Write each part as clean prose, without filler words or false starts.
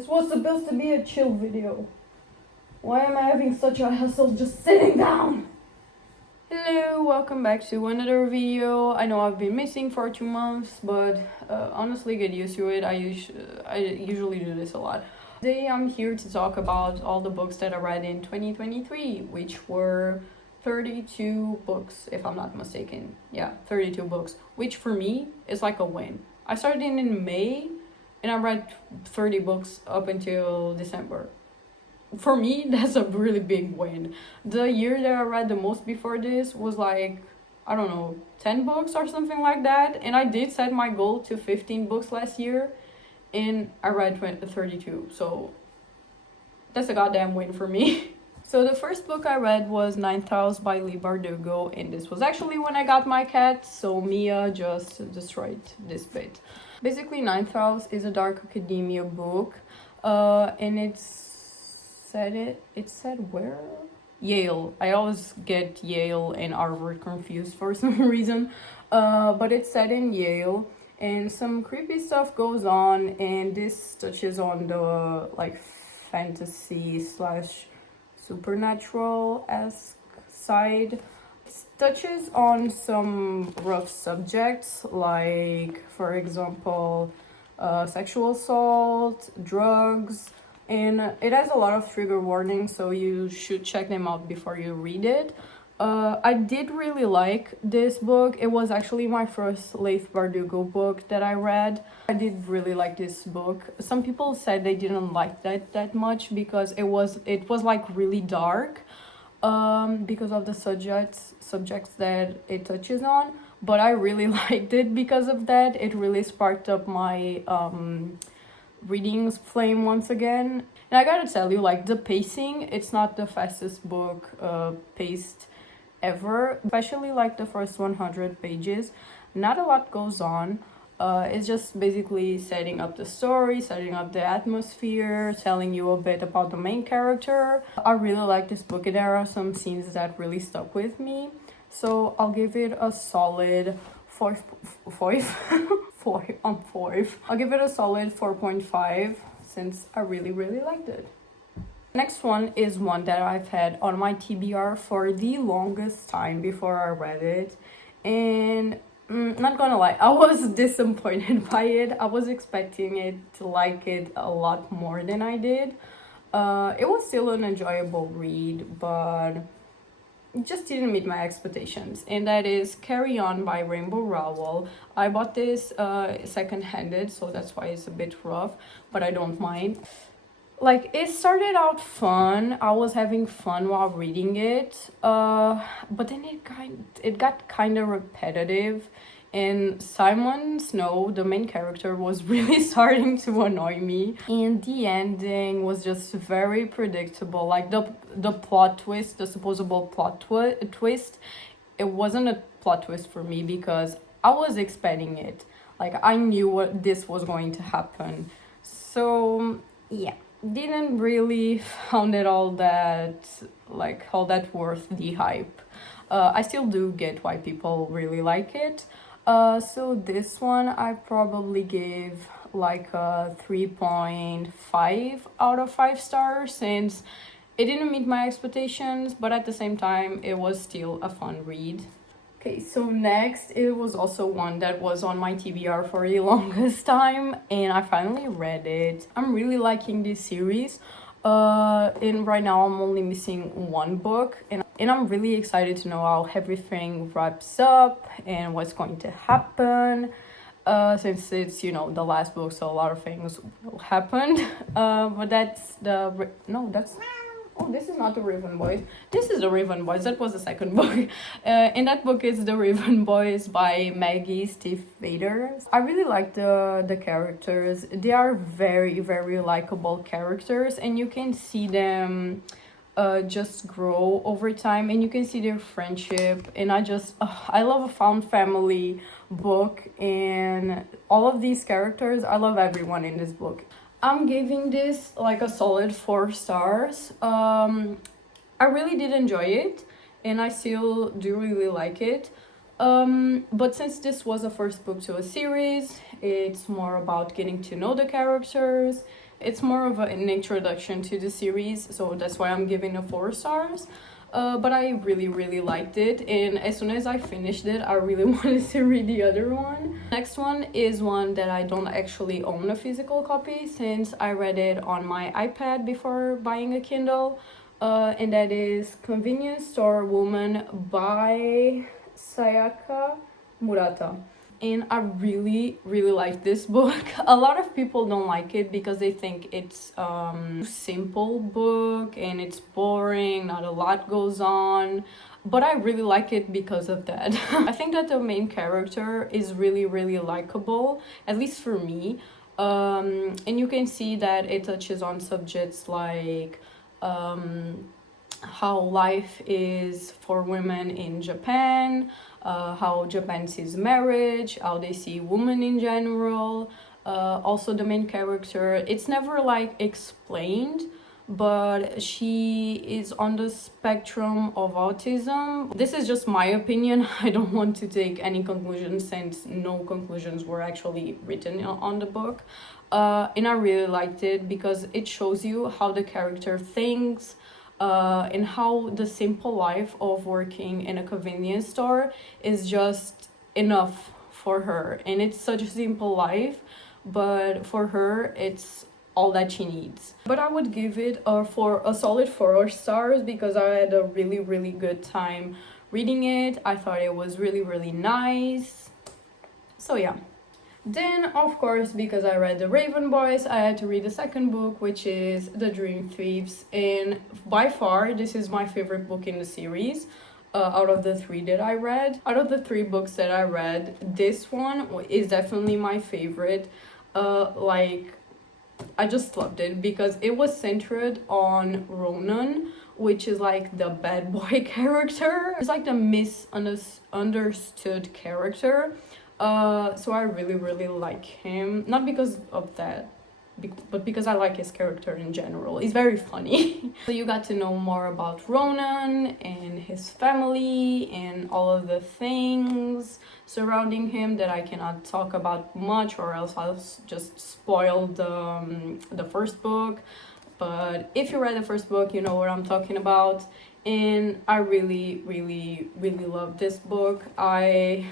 This was supposed to be a chill video. Why am I having such a hassle just sitting down? Hello, welcome back to another video. I know I've been missing for 2 months, but honestly get used to it. I usually do this a lot. Today I'm here to talk about all the books that I read in 2023, which were 32 books, if I'm not mistaken. Yeah, 32 books, which for me is like a win. I started in May and I read 30 books up until December. For me, that's a really big win. The year that I read the most before this was like, I don't know, 10 books or something like that. And I did set my goal to 15 books last year and I read 32. So that's a goddamn win for me. So the first book I read was Ninth House by Leigh Bardugo, and this was actually when I got my cat, so Mia just destroyed this bit. Basically, Ninth House is a dark academia book, and it said where? Yale. I always get Yale and Harvard confused for some reason, but it's set in Yale, and some creepy stuff goes on, and this touches on the like fantasy slash supernatural-esque side. It touches on some rough subjects, like, for example, sexual assault, drugs, and it has a lot of trigger warnings, so you should check them out before you read it. I did really like this book. It was actually my first Leigh Bardugo book that I read. I did really like this book. Some people said they didn't like that much because it was like really dark because of the subjects that it touches on. But I really liked it because of that. It really sparked up my readings flame once again. And I gotta tell you, like, the pacing, it's not the fastest book paced ever, especially like the first 100 pages. Not a lot goes on. It's just basically setting up the story, setting up the atmosphere, telling you a bit about the main character. I really like this book, and there are some scenes that really stuck with me, so I'll give it a solid 4.5. I'll give it a solid 4.5 since I really liked it. Next one is one that I've had on my TBR for the longest time before I read it, and not gonna lie, I was disappointed by it. I was expecting it to like it a lot more than I did. It was still an enjoyable read, but it just didn't meet my expectations, and that is Carry On by Rainbow Rowell. I bought this second-handed, so that's why it's a bit rough, but I don't mind. Like, it started out fun. I was having fun while reading it, but then it got kind of repetitive, and Simon Snow, the main character, was really starting to annoy me, and the ending was just very predictable. Like, the plot twist, the supposable plot twist, it wasn't a plot twist for me because I was expecting it. Like, I knew what this was going to happen, so yeah. Didn't really found it all that worth the hype. I still do get why people really like it. So this one I probably gave like a 3.5 out of 5 stars since it didn't meet my expectations, but at the same time it was still a fun read. Okay, so next, it was also one that was on my TBR for the longest time, and I finally read it. I'm really liking this series, and right now I'm only missing one book, and I'm really excited to know how everything wraps up and what's going to happen, since it's, the last book, so a lot of things will happen, but that's Oh, this is not the Raven Boys. This is the Raven Boys. That was the second book. And that book is The Raven Boys by Maggie Stiefvater. I really like the characters. They are very likable characters, and you can see them just grow over time, and you can see their friendship. And I love a found family book, and all of these characters, I love everyone in this book. I'm giving this like a solid 4 stars. I really did enjoy it, and I still do really like it. But since this was the first book to a series, it's more about getting to know the characters It's more of an introduction to the series, so that's why I'm giving it 4 stars. But I really liked it, and as soon as I finished it, I really wanted to read the other one. Next one is one that I don't actually own a physical copy, since I read it on my iPad before buying a Kindle, and that is Convenience Store Woman by Sayaka Murata. And I really like this book. A lot of people don't like it because they think it's simple book and it's boring, not a lot goes on, but I really like it because of that. I think that the main character is really likable, at least for me, and you can see that it touches on subjects like how life is for women in Japan, how Japan sees marriage, how they see women in general. Also the main character, it's never like explained, but she is on the spectrum of autism. This is just my opinion. I don't want to take any conclusions, since no conclusions were actually written on the book. And I really liked it because it shows you how the character thinks, and how the simple life of working in a convenience store is just enough for her. And it's such a simple life, but for her it's all that she needs. But I would give it for a solid 4 stars because I had a really good time reading it. I thought it was really nice. So yeah. Then, of course, because I read The Raven Boys, I had to read the second book, which is The Dream Thieves. And by far, this is my favorite book in the series. Out of the 3 that I read. Out of the 3 books that I read, this one is definitely my favorite. I just loved it because it was centered on Ronan, which is like the bad boy character. It's like the misunderstood character. So I really like him, not because of that, but because I like his character in general. He's very funny. So you got to know more about Ronan and his family and all of the things surrounding him that I cannot talk about much, or else I'll just spoil the first book. But if you read the first book, you know what I'm talking about. And I really love this book. I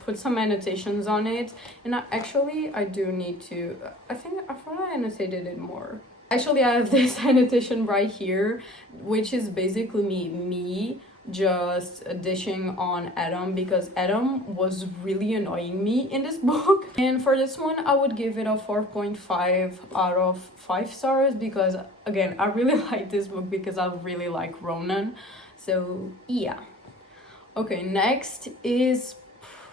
put some annotations on it, and I do need to, I thought I annotated it more. Actually, I have this annotation right here, which is basically me just dishing on Adam, because Adam was really annoying me in this book. And for this one, I would give it a 4.5 out of 5 stars because, again, I really like this book because I really like Ronan. So yeah. Okay, next is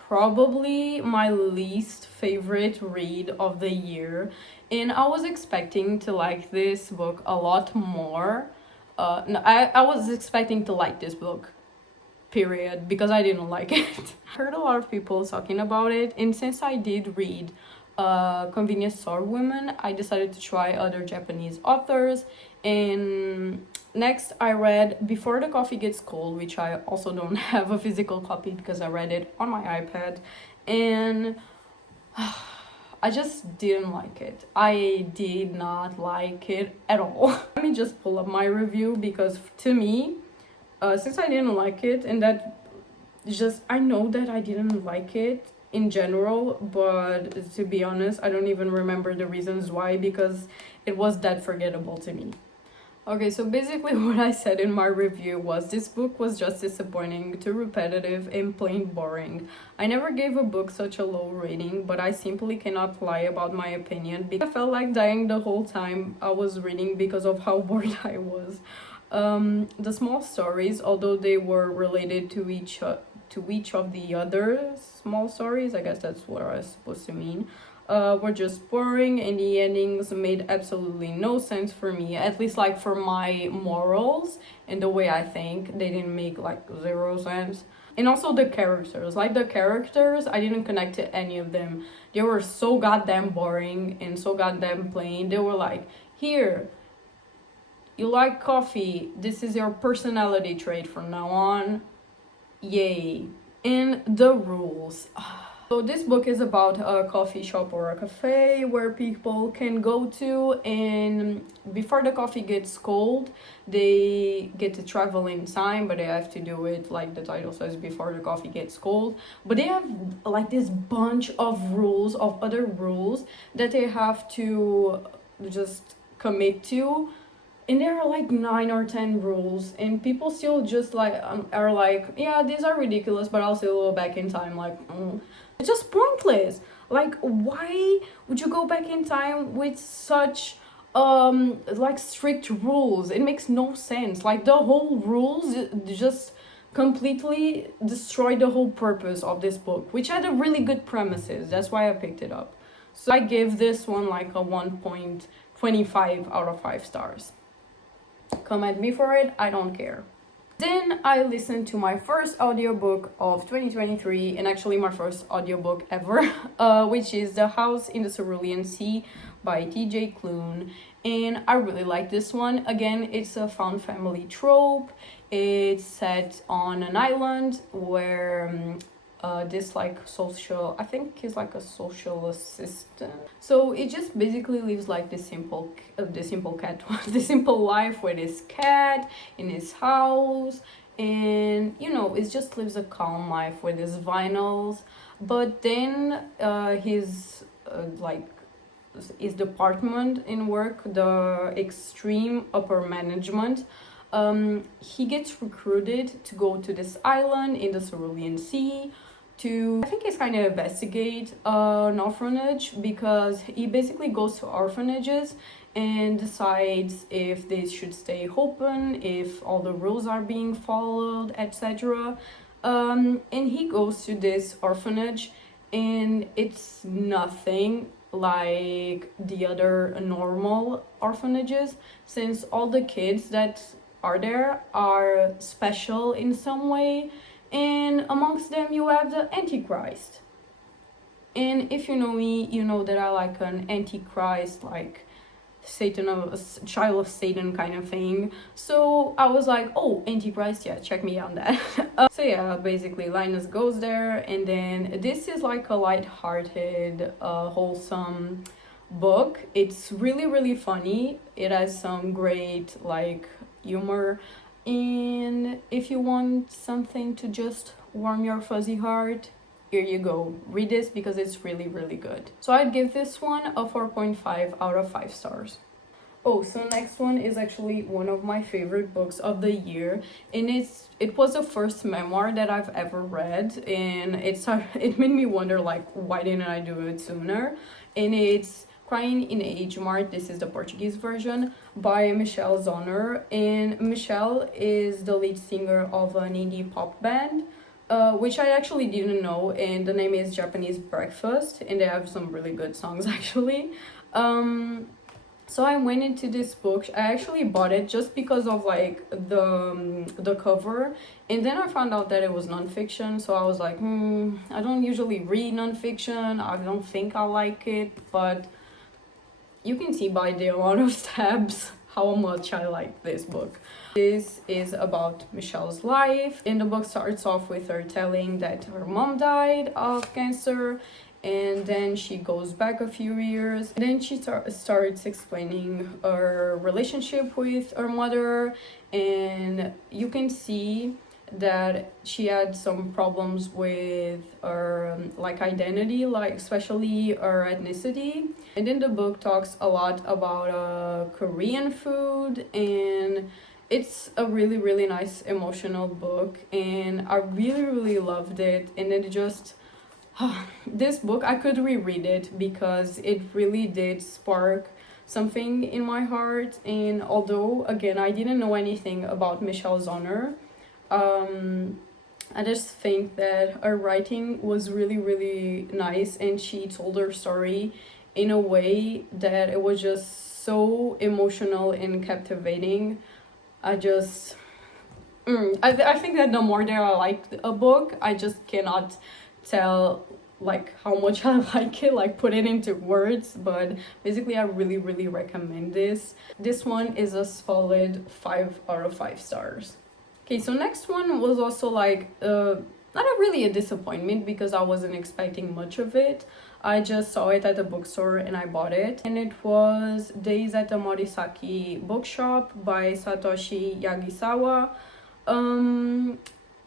probably my least favorite read of the year, and I was expecting to like this book a lot more. I was expecting to like this book, period, because I didn't like it. I heard a lot of people talking about it, and since I did read Convenience Store Women, I decided to try other Japanese authors. And next I read Before the Coffee Gets Cold, which I also don't have a physical copy because I read it on my iPad, and I just didn't like it. I did not like it at all. Let me just pull up my review, because to me, since I didn't like it, and that just, I know that I didn't like it in general, but to be honest, I don't even remember the reasons why, because it was that forgettable to me. Okay, so basically what I said in my review was this book was just disappointing, too repetitive, and plain boring. I never gave a book such a low rating, but I simply cannot lie about my opinion because I felt like dying the whole time I was reading because of how bored I was. The small stories, although they were related to each of the other small stories, I guess that's what I was supposed to mean, were just boring, and the endings made absolutely no sense for me, at least like for my morals and the way I think. They didn't make like 0 sense. And also the characters, I didn't connect to any of them. They were so goddamn boring and so goddamn plain. They were like, here, you like coffee, this is your personality trait from now on, yay. And the rules, So this book is about a coffee shop or a cafe where people can go to, and before the coffee gets cold, they get to travel in time, but they have to do it, like the title says, before the coffee gets cold. But they have like this bunch of rules, of other rules that they have to just commit to. And there are like 9 or 10 rules, and people still just like are like, yeah, these are ridiculous, but I'll still go back in time. Like, it's just pointless. Like, why would you go back in time with such like strict rules? It makes no sense. Like, the whole rules just completely destroy the whole purpose of this book, which had a really good premises. That's why I picked it up. So I give this one like a 1.25 out of 5 stars. Come at me for it, I don't care. Then I listened to my first audiobook of 2023, and actually my first audiobook ever, which is The House in the Cerulean Sea by TJ Klune. And I really like this one. Again, it's a found family trope. It's set on an island where this like social, I think he's like a social assistant. So it just basically lives like this simple cat, this simple life with his cat in his house, and you know, it just lives a calm life with his vinyls. But then his department in work, the extreme upper management, he gets recruited to go to this island in the Cerulean Sea to, I think it's kind of investigate an orphanage, because he basically goes to orphanages and decides if they should stay open, if all the rules are being followed, etc. And he goes to this orphanage, and it's nothing like the other normal orphanages, since all the kids that are there are special in some way. And amongst them you have the Antichrist. And if you know me, you know that I like an Antichrist, like Satan, a child of Satan kind of thing. So I was like, oh, Antichrist, yeah, check me on that. So yeah, basically Linus goes there, and then this is like a light-hearted, wholesome book. It's really, really funny. It has some great like humor. And if you want something to just warm your fuzzy heart, here you go. Read this because it's really, really good. So I'd give this one a 4.5 out of 5 stars. Oh, so next one is actually one of my favorite books of the year, and it was the first memoir that I've ever read, and it made me wonder, like, why didn't I do it sooner? And it's Crying in Age Mart. This is the Portuguese version by Michelle Zonner, and Michelle is the lead singer of an indie pop band, which I actually didn't know, and the name is Japanese Breakfast, and they have some really good songs actually. So I went into this book. I actually bought it just because of like the cover, and then I found out that it was nonfiction. So I was like, I don't usually read nonfiction. I don't think I like it, but you can see by the amount of tabs how much I like this book. This is about Michelle's life, and the book starts off with her telling that her mom died of cancer, and then she goes back a few years, and then she starts explaining her relationship with her mother, and you can see that she had some problems with her like identity, like especially her ethnicity. And then the book talks a lot about Korean food, and it's a really, really nice emotional book, and I really, really loved it. And it just this book, I could reread it because it really did spark something in my heart. And although again I didn't know anything about Michelle Zonner, I just think that her writing was really, really nice, and she told her story in a way that it was just so emotional and captivating. I think that the more that I like a book, I just cannot tell like how much I like it, like put it into words, but basically I really, really recommend this. This one is a solid 5 out of 5 stars. Okay, so next one was also like not a really a disappointment because I wasn't expecting much of it. I just saw it at the bookstore and I bought it. And it was Days at the Morisaki Bookshop by Satoshi Yagisawa.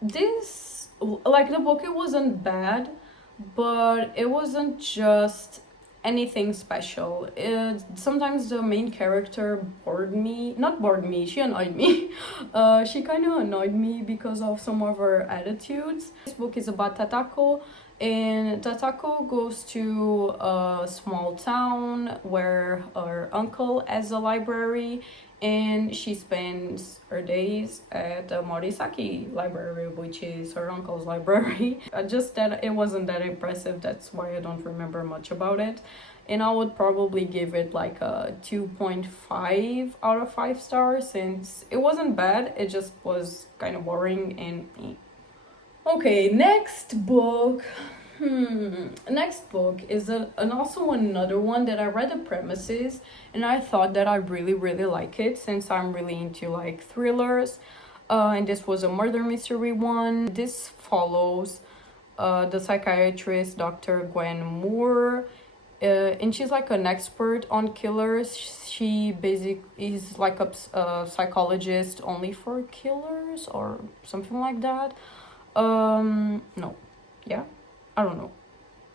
This, like, the book, it wasn't bad, but it wasn't just anything special. Sometimes the main character bored me, she annoyed me. She kind of annoyed me because of some of her attitudes. This book is about Tatako, and Tatako goes to a small town where her uncle has a library, and she spends her days at the Morisaki library, which is her uncle's library. Just that it wasn't that impressive, that's why I don't remember much about it. And I would probably give it like a 2.5 out of 5 stars, since it wasn't bad, it just was kind of boring and Okay, next book. Next book is also another one that I read the premises and I thought that I really like it, since I'm really into like thrillers. And this was a murder mystery one. This follows the psychiatrist Dr. Gwen Moore, and she's like an expert on killers. She basically is like a psychologist only for killers or something like that. No, yeah, I don't know.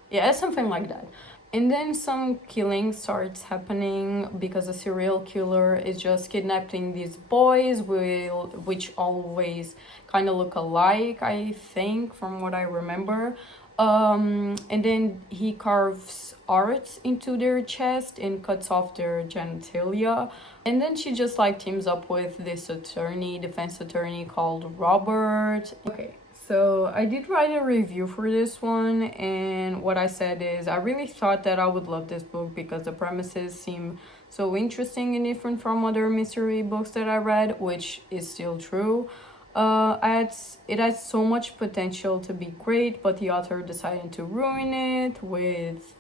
Yeah, something like that. And then some killing starts happening because a serial killer is just kidnapping these boys, which always kind of look alike, I think, from what I remember. And then he carves art into their chest and cuts off their genitalia. And then she just like teams up with this defense attorney called Robert. Okay. So I did write a review for this one, and what I said is I really thought that I would love this book because the premises seem so interesting and different from other mystery books that I read, which is still true. It has so much potential to be great, but the author decided to ruin it with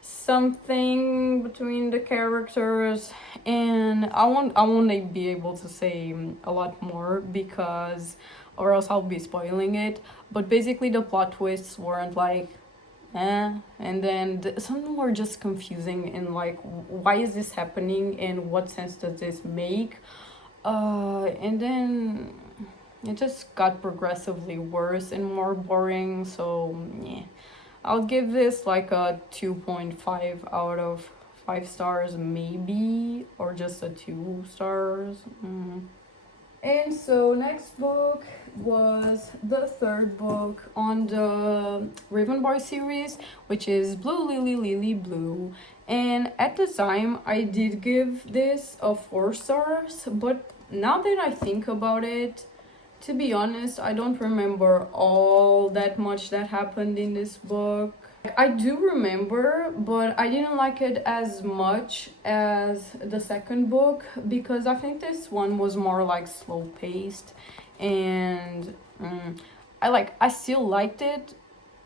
something between the characters, and I won't be able to say a lot more because or else I'll be spoiling it. But basically the plot twists weren't like and then some were just confusing and like, why is this happening and what sense does this make? And then it just got progressively worse and more boring, so yeah. I'll give this like a 2.5 out of 5 stars maybe, or just a 2 stars. And so next book was the third book on the Raven Boy series, which is Blue Lily Lily Blue. And at the time I did give this a 4 stars, but now that I think about it, to be honest, I don't remember all that much that happened in this book. I do remember, but I didn't like it as much as the second book because I think this one was more like slow paced, and I still liked it,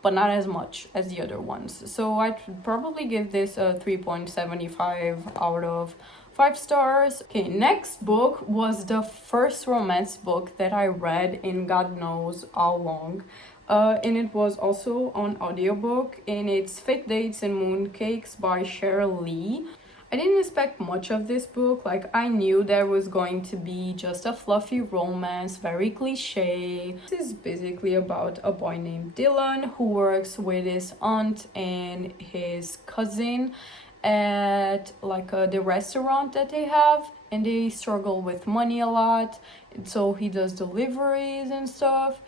but not as much as the other ones. So I'd probably give this a 3.75 out of 5 stars. Okay, next book was the first romance book that I read in God knows how long. And it was also on audiobook, and it's Fake Dates and Mooncakes by Cheryl Lee. I didn't expect much of this book. Like, I knew there was going to be just a fluffy romance, very cliche. This is basically about a boy named Dylan who works with his aunt and his cousin at like the restaurant that they have, and they struggle with money a lot, and so he does deliveries and stuff.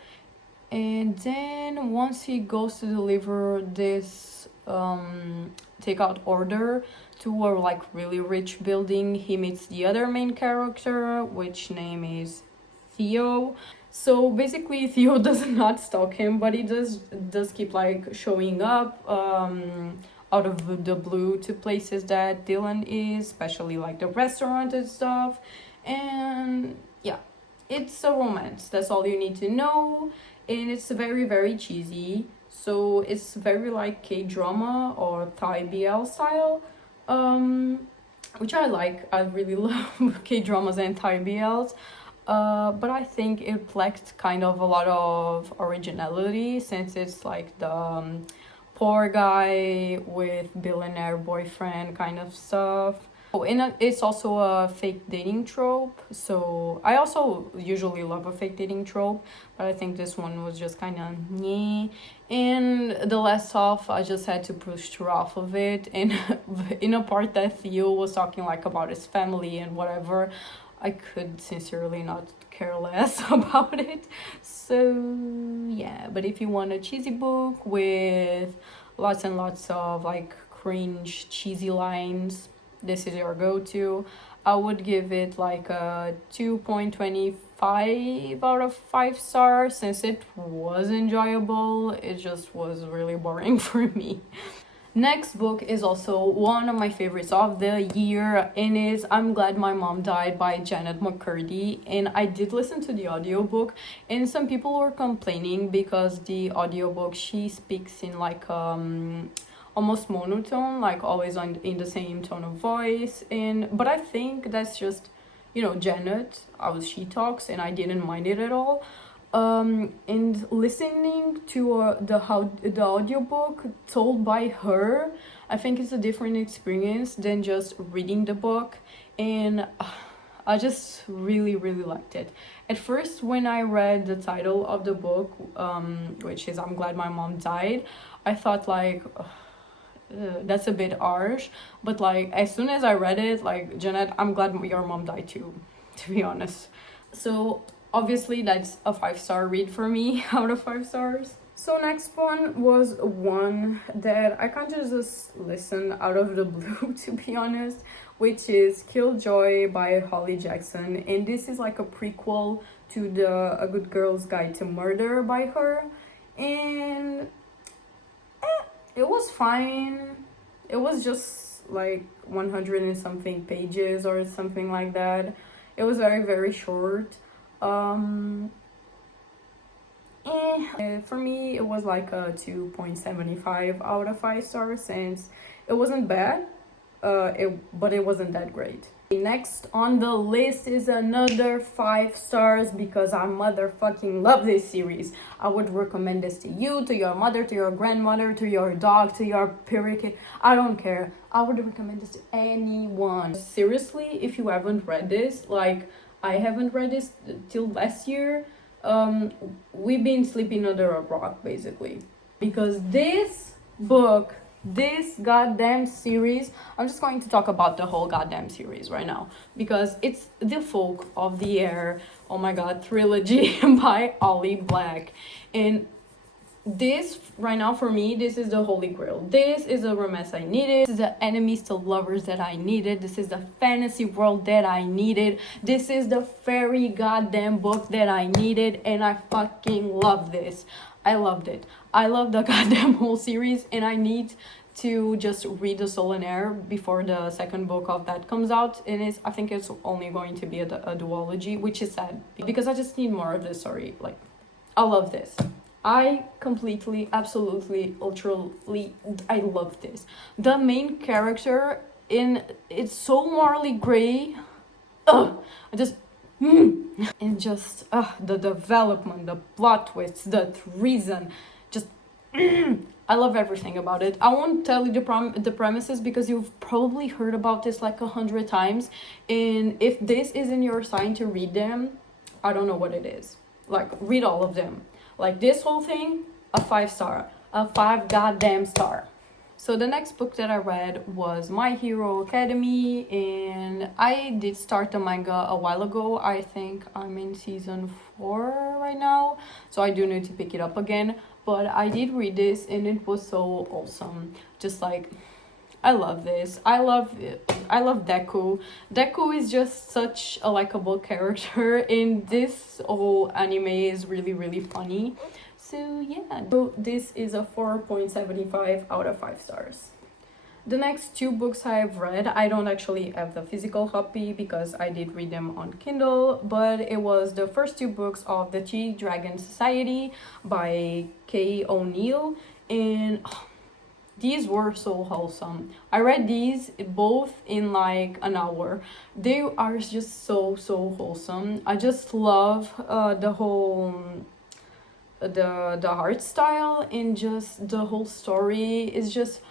And then once he goes to deliver this takeout order to a like really rich building, he meets the other main character, which name is Theo. So basically Theo does not stalk him, but he does keep like showing up out of the blue to places that Dylan is, especially like the restaurant and stuff. And yeah, it's a romance, that's all you need to know. And it's very cheesy, so it's very like K-drama or Thai BL style, which I like. I really love K-dramas and Thai BLs. but I think it lacked kind of a lot of originality, since it's like the poor guy with billionaire boyfriend kind of stuff. Oh, and it's also a fake dating trope, so I also usually love a fake dating trope, but I think this one was just kind of nyeh. And the last half, I just had to push through off of it, and in a part that Theo was talking like about his family and whatever, I could sincerely not care less about it. So yeah, but if you want a cheesy book with lots and lots of like cringe cheesy lines, this is your go-to. I would give it like a 2.25 out of 5 stars, since it was enjoyable. It just was really boring for me. Next book is also one of my favorites of the year, and is I'm Glad My Mom Died by Janet McCurdy. And I did listen to the audiobook, and some people were complaining because the audiobook, she speaks in like almost monotone, like always in the same tone of voice. But I think that's just, you know, Janet, how she talks, and I didn't mind it at all. And listening to the audiobook told by her, I think it's a different experience than just reading the book. And I just really liked it. At first, when I read the title of the book, which is I'm Glad My Mom Died, I thought like, that's a bit harsh. But like, as soon as I read it, like, Janet, I'm glad your mom died too, to be honest. So obviously that's a 5-star read for me out of 5 stars. So next one was one that I kind of just listened out of the blue, to be honest, which is Killjoy by Holly Jackson. And this is like a prequel to the A Good Girl's Guide to Murder by her. And it was fine. It was just like 100 and something pages or something like that. It was very short. For me, it was like a 2.75 out of 5 stars, since it wasn't bad, but it wasn't that great. Next on the list is another 5 stars, because I motherfucking love this series. I would recommend this to you, to your mother, to your grandmother, to your dog, to your parakeet. I don't care. I would recommend this to anyone. Seriously, if you haven't read this, like, I haven't read this till last year. We've been sleeping under a rock, basically. Because this book, this goddamn series, I'm just going to talk about the whole goddamn series right now, because it's the folk of the air, oh my god, trilogy by Ollie Black. And this right now, for me, this is the holy grail. This is the romance I needed. This is the enemies to lovers that I needed. This is the fantasy world that I needed. This is the fairy goddamn book that I needed, and I fucking love this. I loved it. I love the goddamn whole series, and I need to just read The Soul and Air before the second book of that comes out. And I think it's only going to be a duology, which is sad, because I just need more of this story. Like, I love this. I completely, absolutely, ultrally, I love this. The main character, it's so morally gray. I just, and just, the development, the plot twists, the reason, just, I love everything about it. I won't tell you the premises, because you've probably heard about this like 100 times. And if this isn't your sign to read them, I don't know what it is. Like, read all of them. Like, this whole thing, a 5 star. A 5 goddamn star. So the next book that I read was My Hero Academy, and I did start the manga a while ago. I think I'm in season 4 right now, so I do need to pick it up again. But I did read this, and it was so awesome. Just like, I love this. I love Deku. Deku is just such a likable character, and this whole anime is really funny. So yeah, so this is a 4.75 out of 5 stars. The next 2 books I've read, I don't actually have the physical copy because I did read them on Kindle, but it was the first 2 books of The Tea Dragon Society by Kay O'Neill. And These were so wholesome. I read these both in like an hour. They are just so wholesome. I just love the whole the art style, and just the whole story is just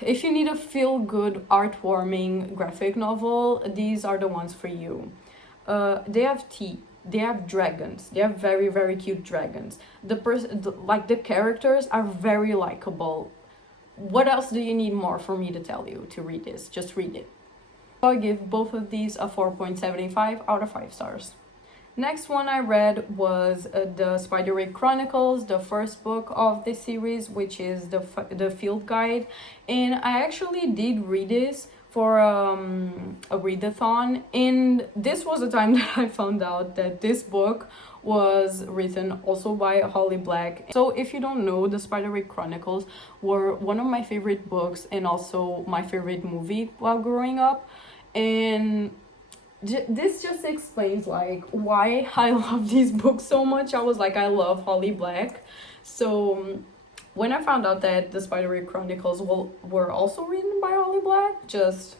if you need a feel good heartwarming graphic novel, these are the ones for you. They have tea. They have dragons. They have very cute dragons. The characters are very likable. What else do you need more for me to tell you to read this? Just read it. I'll give both of these a 4.75 out of 5 stars. Next one I read was the Spiderwick Chronicles, the first book of this series, which is the field guide. And I actually did read this for a readathon, and this was the time that I found out that this book was written also by Holly Black. So if you don't know, the Spiderwick Chronicles were one of my favorite books and also my favorite movie while growing up. And this just explains like why I love these books so much. I was like, I love Holly Black. So when I found out that the Spiderwick Chronicles were also written by Holly Black, just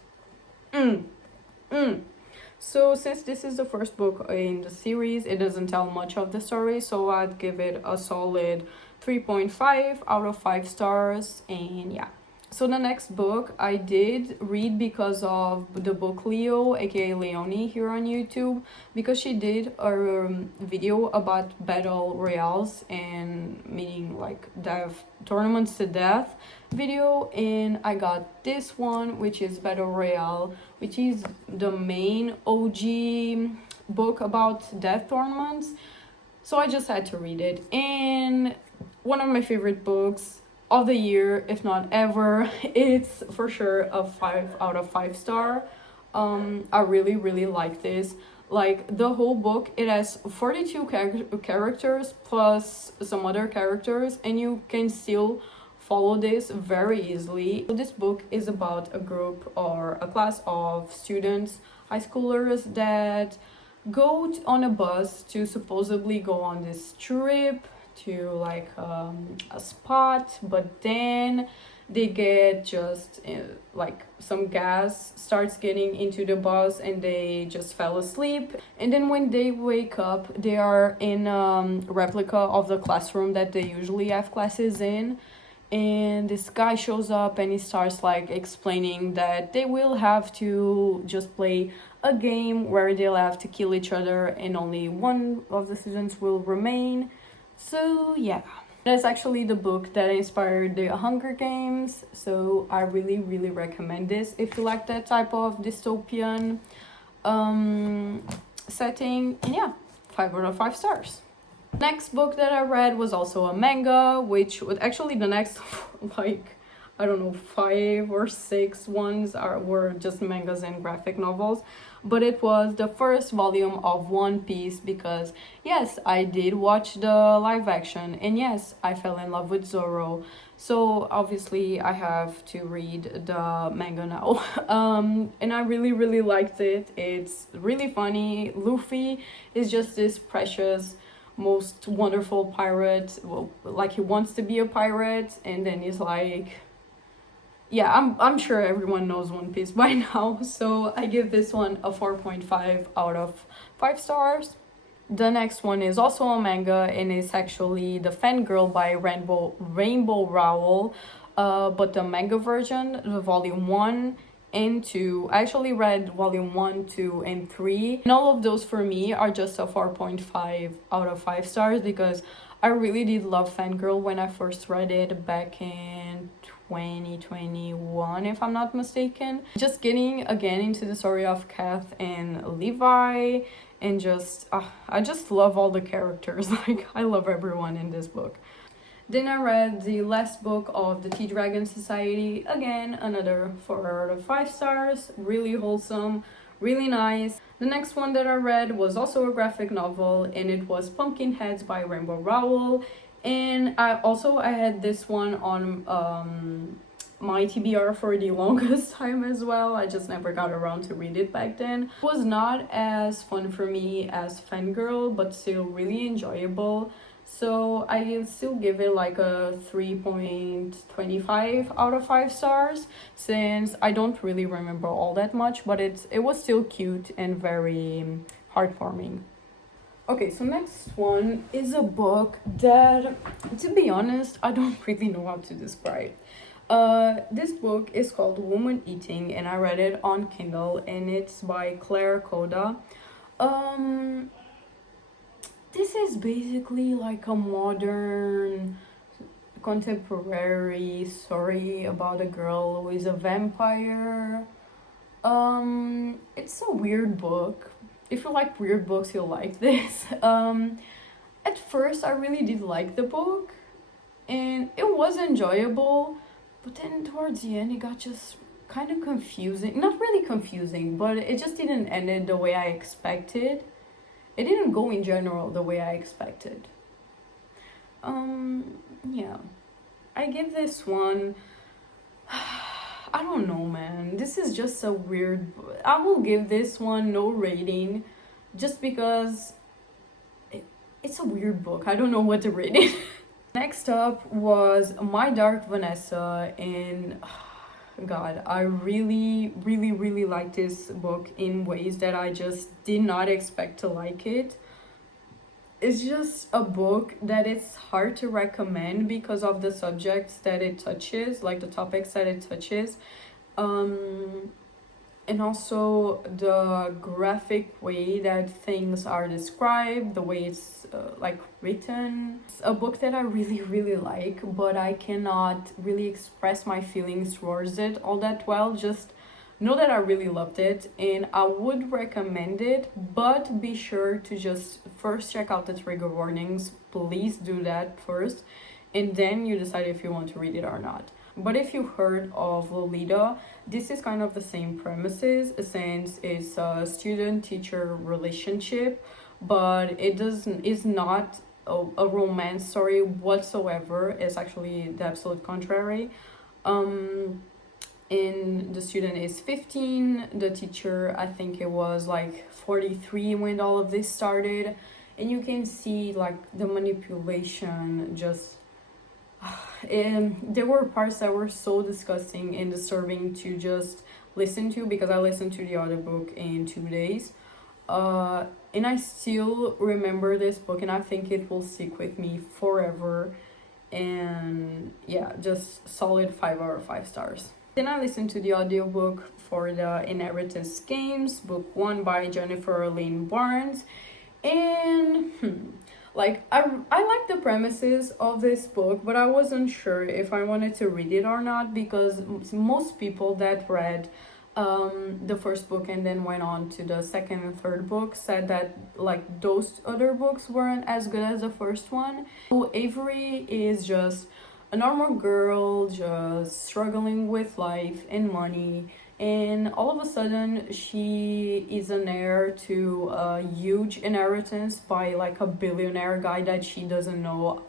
So since this is the first book in the series, it doesn't tell much of the story, so I'd give it a solid 3.5 out of 5 stars. And yeah. So the next book I did read because of the book Leo, aka Leonie, here on YouTube, because she did a video about battle royales, and meaning like death tournaments to death video, and I got this one, which is Battle Royale, which is the main OG book about death tournaments. So I just had to read it, and one of my favorite books of the year, if not ever. It's for sure a 5 out of 5 star. I really like this. Like the whole book, it has 42 characters plus some other characters, and you can still follow this very easily. So this book is about a group or a class of students, high schoolers, that go on a bus to supposedly go on this trip to like a spot, but then they get just like some gas starts getting into the bus and they just fell asleep, and then when they wake up they are in replica of the classroom that they usually have classes in, and this guy shows up and he starts like explaining that they will have to just play a game where they'll have to kill each other and only one of the students will remain. So yeah, that's actually the book that inspired the Hunger Games. So I really recommend this if you like that type of dystopian setting. And yeah, 5 out of 5 stars. Next book that I read was also a manga, which was actually the next like I don't know, 5 or 6 ones were just mangas and graphic novels, but it was the first volume of One Piece, because yes, I did watch the live action, and yes, I fell in love with Zoro, so obviously I have to read the manga now. And I really liked it. It's really funny. Luffy is just this precious, most wonderful pirate. Well, like he wants to be a pirate, and then he's like, yeah, I'm sure everyone knows One Piece by now, so I give this one a 4.5 out of 5 stars. The next one is also a manga, and it's actually The Fangirl by Rainbow Rowell, but the manga version, the volume 1 and 2. I actually read volume 1, 2, and 3, and all of those for me are just a 4.5 out of 5 stars, because I really did love Fangirl when I first read it back in 2021, if I'm not mistaken. Just getting again into the story of Kath and Levi, and just I just love all the characters. Like, I love everyone in this book. Then I read the last book of the Tea Dragon Society. Again, another 4 out of 5 stars. Really wholesome, really nice. The next one that I read was also a graphic novel, and it was Pumpkinheads by Rainbow Rowell. And I had this one on my TBR for the longest time as well. I just never got around to read it back then. It was not as fun for me as Fangirl, but still really enjoyable. So I still give it like a 3.25 out of 5 stars, since I don't really remember all that much, but it was still cute and very heartwarming. Okay, so next one is a book that, to be honest, I don't really know how to describe. This book is called Woman Eating, and I read it on Kindle, and it's by Claire Coda. Um, this is basically like a modern, contemporary story about a girl who is a vampire. It's a weird book. If you like weird books, you'll like this. At first, I really did like the book, and it was enjoyable, but then towards the end, it got just kind of confusing. Not really confusing, but it just didn't end it the way I expected. It didn't go in general the way I expected. Yeah. I give this one, I don't know, man. This is just a weird. I will give this one no rating, just because it's a weird book. I don't know what to rate it. Next up was My Dark Vanessa, and God, I really, really, really like this book in ways that I just did not expect to like it. It's just a book that it's hard to recommend because of the subjects that it touches, like the topics that it touches. And also the graphic way that things are described, the way it's like written. It's a book that I really, really like, but I cannot really express my feelings towards it all that well. Just know that I really loved it, and I would recommend it, but be sure to just first check out the trigger warnings. Please do that first, and then you decide if you want to read it or not. But if you heard of Lolita, this is kind of the same premises, since it's a student-teacher relationship, but it's not a romance story whatsoever. It's actually the absolute contrary. And the student is 15, the teacher, I think it was like 43 when all of this started, and you can see like the manipulation just. And there were parts that were so disgusting and disturbing to just listen to, because I listened to the audiobook in 2 days. And I still remember this book, and I think it will stick with me forever. And yeah, just solid 5 out of 5 stars. Then I listened to the audiobook for the Inheritance Games, book 1 by Jennifer Lynn Barnes. And like I like the premises of this book, but I wasn't sure if I wanted to read it or not, because most people that read the first book and then went on to the second and third book said that like those other books weren't as good as the first one. So Avery is just a normal girl just struggling with life and money, and all of a sudden she is an heir to a huge inheritance by like a billionaire guy that she doesn't know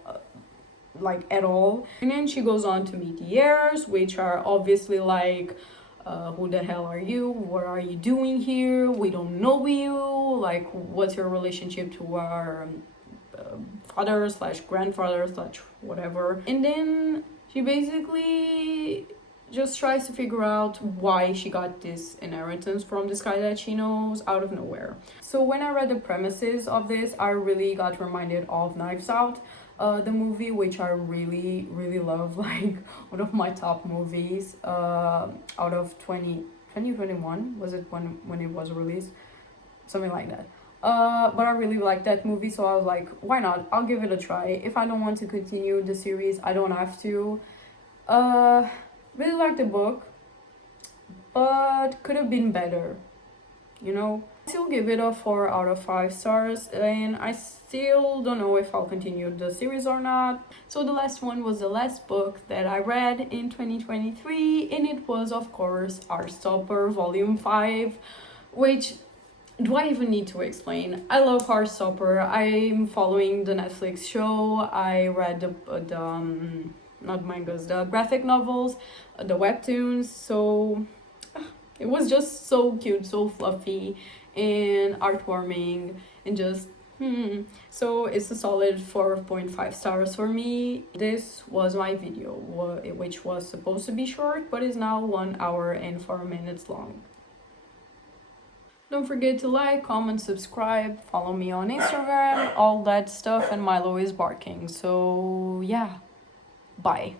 like at all. And then she goes on to meet the heirs, which are obviously like, who the hell are you? What are you doing here? We don't know you. Like, what's your relationship to our father slash grandfather slash whatever? And then she basically just tries to figure out why she got this inheritance from this guy that she knows out of nowhere. So when I read the premises of this, I really got reminded of Knives Out, the movie, which I really, really love. Like, one of my top movies out of 2021, was it when it was released? Something like that. But I really like that movie, so I was like, why not? I'll give it a try. If I don't want to continue the series, I don't have to. Really like the book, but could have been better, you know? I still give it a 4 out of 5 stars, and I still don't know if I'll continue the series or not. So the last one was the last book that I read in 2023, and it was, of course, Heartstopper Volume 5, which, do I even need to explain? I love Heartstopper. I'm following the Netflix show. I read the not mangas, the graphic novels, the webtoons. So it was just so cute, so fluffy and heartwarming, and just So it's a solid 4.5 stars for me. This was my video, which was supposed to be short, but is now 1 hour and 4 minutes long. Don't forget to like, comment, subscribe, follow me on Instagram, all that stuff, and Milo is barking. So yeah, bye.